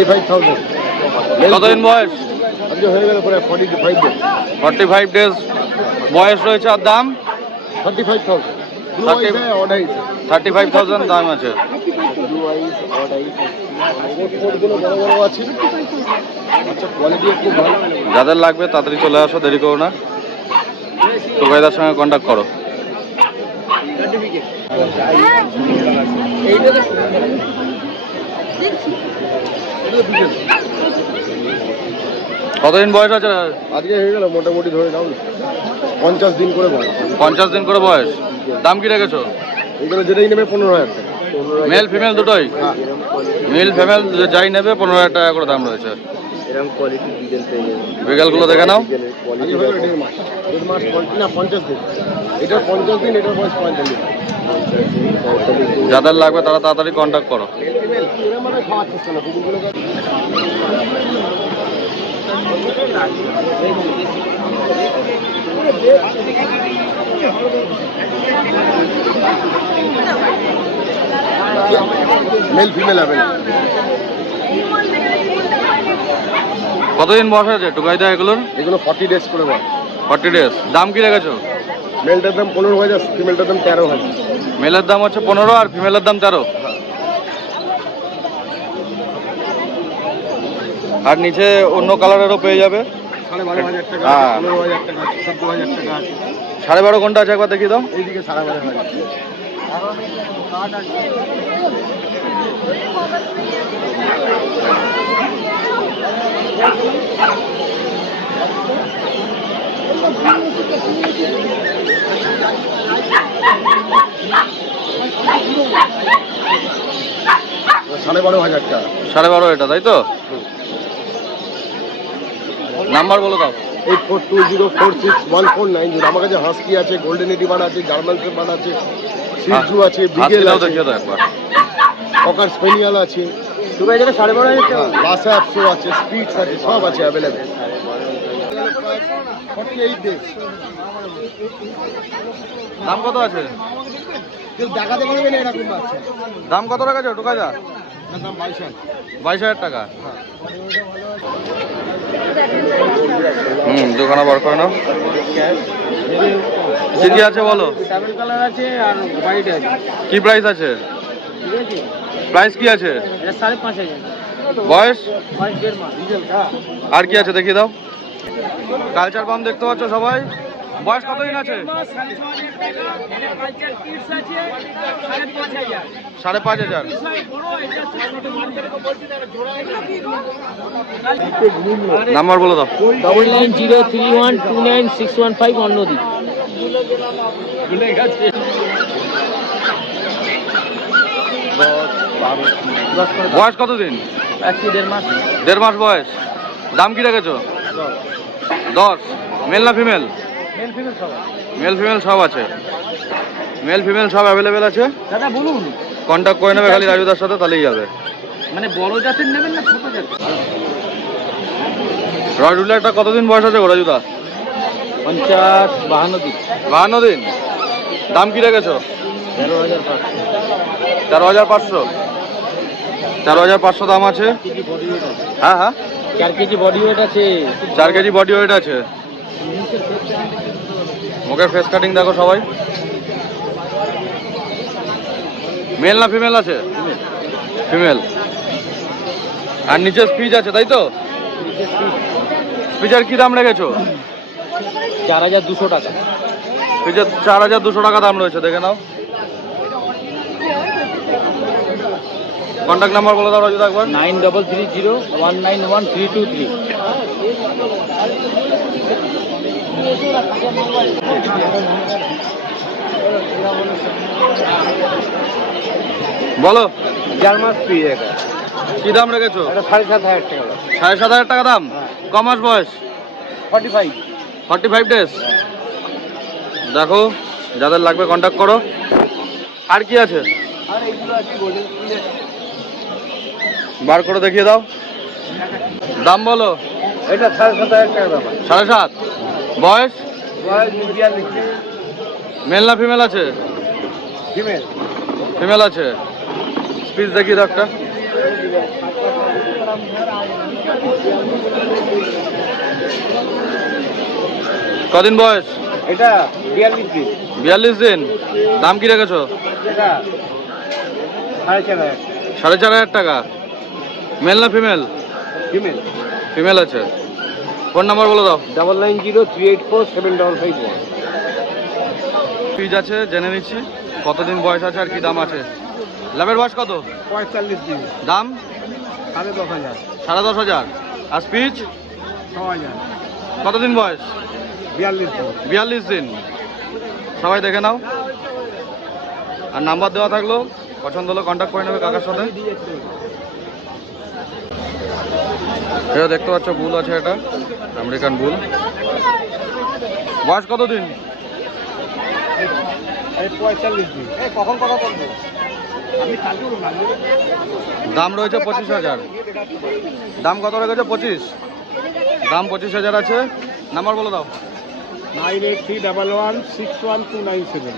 35,000। কতদিন বয়স? আজকে হয়ে গেল প্রায় 45 ডেজ। 45 ডেজ বয়স রয়েছে। আর দাম? 35,000। 35,000 দাম আছে। যাদের লাগবে তাড়াতাড়ি চলে আসো, দেরি করো না। টোকাইদার সঙ্গে কন্ট্যাক্ট করো। কতদিন বয়স আছে? আজকে হয়ে গেল মোটামুটি ধরে নাও 50 দিন করে বয়স। 50 দিন করে বয়স। দাম কি রেখেছো? এইগুলো যেটাই নেবে 15,000 টাকা। মেল ফিমেল দুটোই? মেল ফিমেল যাই নেবে 15,000 টাকা করে দাম রয়েছে। বিকেলগুলো দেখে নাও। 1.5 মাস না 50 দিন। এটা 50 দিন, এটার বয়স 45। যাদের লাগবে তারা তাড়াতাড়ি কন্ট্যাক্ট করো। Male female available. কতদিন বয়স আছে টুকাইদা এগুলোর? এগুলো 40 ডেজ করে বয়স। 40 ডেজ। দাম কি রেখেছো? মেলটার দাম 15,000, ফিমেলটার দাম 13,000। মেলের দাম হচ্ছে 15 আর ফিমেলের দাম 13। আর নিচে অন্য কালারেরও পেয়ে যাবে। 12,500 টাকা, 15,000 টাকা, 14,000 টাকা আছে। 12.5 কোনটা আছে একবার দেখিয়ে দাও। এইদিকে 12,500। সাড়ে 12,000 টাকা। 12.5 এটা, তাই তো? নাম্বার বলে দাও। 8420461490। আমার কাছে হাস্কি আছে, গোল্ডেন এডিবান আছে, জার্মান শেপার্ড আছে, সিজু আছে, বিগেল আছে, দেখিয়ে দাও একবার। ককার স্পেনিয়াল আছে, দুটো এটা 12.5 লাসা অ্যাপসো আছে, স্পিডস আছে, সব আছে অ্যাভেলেবেল। 48 ডেজ। দাম কত আছে? দেখাতে পারবেন এরকম আছে। দাম কত রেখেছো টুকাইদা? দাম 22,000 টাকা। দোকানে বার করে নাও। কি আছে বলো? ডাবল কালার আছে আর হোয়াইট আছে। কি প্রাইস আছে? প্রাইস কি আছে? এটা 5,500। বয়স? 1.5 মাস। আর কি আছে দেখিয়ে দাও। কালচার পাম্প দেখতে পাচ্ছ সবাই। বয়স কতদিন আছে? 5,500। নাম্বার বলে দাও। 9903129615 অন্যদিন। বয়স কতদিন? 1.5 মাস। 1.5 মাস বয়স। দাম কি রেখেছো? 10। মেল না ফিমেল? মেল ফিমেল সব আছে। মেল ফিমেল সব অ্যাভেলেবেল আছে। দাদা বলুন। কন্ট্যাক্ট করে নেবে খালি রাজুদার সাথে, তাহলেই যাবে। মানে বড় জাতের নেবেন না ছোট জাতের? রাজুদারটা কতদিন বয়স আছে গো রাজুদা? 50-52 দিন। 52 দিন। দাম কি রেখেছো? 13,500। 13,500 দাম আছে। হ্যাঁ হ্যাঁ, 4 কেজি বডি ওয়েট আছে। 4 কেজি বডি ওয়েট আছে। মুখের ফেস কাটিং দেখো সবাই। মেল না ফিমেল আছে? ফিমেল। আর নিচে স্পিচ আছে, তাই তো? স্পিচের কি দাম রেখেছো? 4,200 টাকা। স্পিচের 4,200 টাকা দাম রয়েছে, দেখে নাও। কন্ট্যাক্ট নাম্বার বলে দাও রাজুদা একবার। 9330191323। বলো। জার্মান স্পিড এটা। কি দাম রেখেছো? এটা 7,500 টাকা। 7,500 টাকা দাম। ক মাস বয়স? 45। 45 ডেজ। দেখো, যাদের লাগবে কন্ট্যাক্ট করো। আর কি আছে? আর এইগুলো আছে গোল্ডেন স্পিড। বার করে দেখিয়ে দাও। দাম বলো। এটা 7,500 টাকা দাম। 7.5। বয়স? বয়স মিডিয়াম লিখছে। মেল না ফিমেল আছে? ফিমেল। ফিমেল আছে। স্পিচ দেখিয়ে দাও একটা। কদিন বয়স? এটা 42 দিন। 42 দিন। দাম কি রেখেছো? এটা 4,500 4,500 টাকা। মেল না ফিমেল? ফিমেল। ফিমেল আছে। ফোন নাম্বার বলে দাও। 9903847551। ফিজ আছে জেনে নিচ্ছি কতদিন বয়স আছে আর কি দাম আছে। ল্যাবের বয়স কত? 45 দিন। দাম? 10,500। 10,500। আর স্পিচ? 6,000। কতদিন বয়স? 42 দিন। 42 দিন। সবাই দেখে নাও, আর নাম্বার দেওয়া থাকলো, পছন্দ হলে কন্ট্যাক্ট করে নেবে কাকার সাথে। এটা দেখতে পাচ্ছ বুল আছে, এটা আমেরিকান বুল। বয়স কতদিন? 45 দিন। কখন কথা বলবো? দাম রয়েছে 25,000। দাম কত রেখেছে? 25। দাম 25,000 আছে। নাম্বার বলে দাও। 9831161297।